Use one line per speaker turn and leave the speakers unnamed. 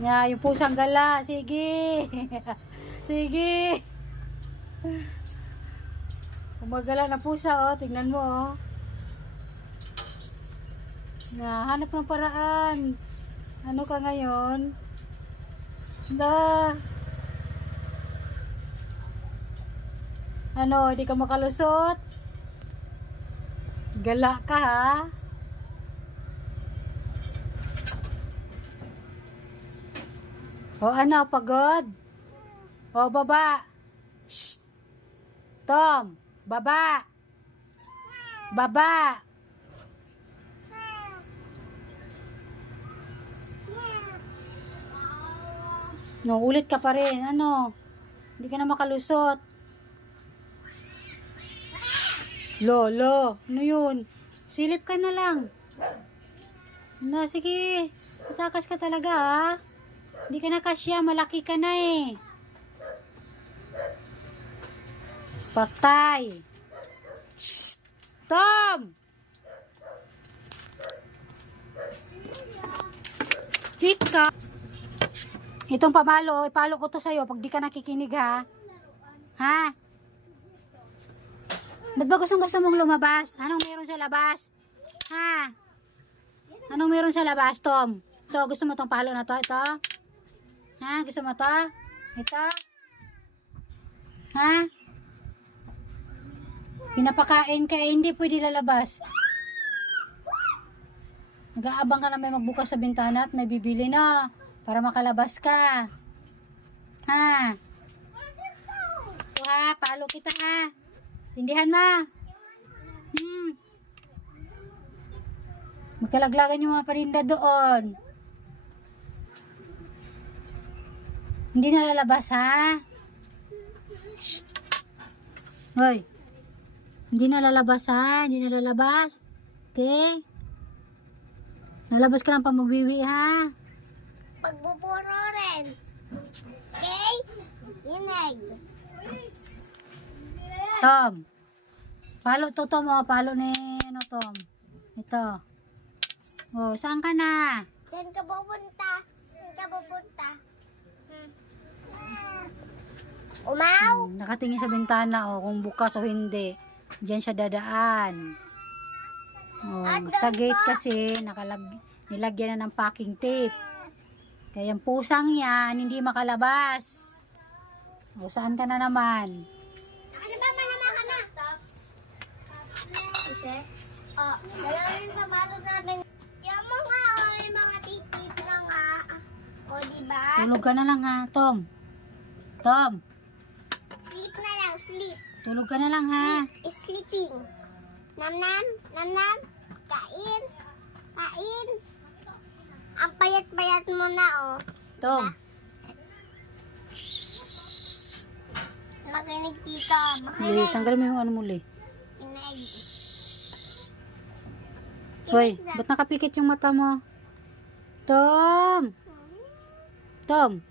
Nga, yung pusang gala. Sige. Sige. Umagala na pusa, oh. Tingnan mo, oh. Nga, hanap ng paraan. Ano ka ngayon? Na. Ano, hindi ka makalusot? Gala ka, ha? O ano, pagod? O baba. Shh. Tom, baba. Baba. No, ulit ka pa rin. Ano? Hindi ka na makalusot. Lolo, ano yun? Silip ka na lang. Na, sige. Tatakas ka talaga, ha? Hindi ka na kasya, malaki ka na eh. Patay. Shh! Tom! Hit ka. Itong pamalo, ipalo ko to sa'yo pag di ka nakikinig ha. Ha? Ba't ba gustong gusto mong lumabas? Anong meron sa labas? Ha? Anong meron sa labas, Tom? Ito, gusto mo tong palo na to? Ito? Ha? Gusto mo to? Ito? Ha? Pinapakain ka eh, hindi pwede lalabas. Nag-aabang ka na may magbukas sa bintana at may bibili na para makalabas ka. Ha? Ito ha, palo kita ha. Tindihan ma. Hmm. Magkalaglagan yung mga parinda doon. Hindi na lalabas ha. Shh. Hoy. Hindi na lalabas ha. Hindi na lalabas. Okay? Lalabas ka lang pa magbiwi ha.
Pagbuburo rin. Okay? Ineg.
Tom. Palo to Tom oh. Palo ni ano Tom. Ito. Oh, saan ka na?
Saan ka pupunta? Saan ka pupunta? Umaw?
Hmm, nakatingin sa bintana oh, kung bukas o hindi. Diyan siya dadaan. Oh, sa gate kasi nakalag nilagyan na ng packing tape. Kaya yung pusang yan hindi makalabas. O saan ka na naman?
Ano ba malama ka na? Tops. Kasi? Oh, dalawin pa namin.
Tulog ka na lang ha, Tom. Tom,
Sleep na lang, sleep.
tulog ka na lang ha.
Sleep is sleeping. Nam-nam, nam-nam. Kain. Kain. Ang payat-payat mo na, oh.
Tom,
Makinig dito. Makinig.
tanggalin mo yung ano muli.
Kinig.
Hoy, ba't nakapikit yung mata mo? Tom! Tom!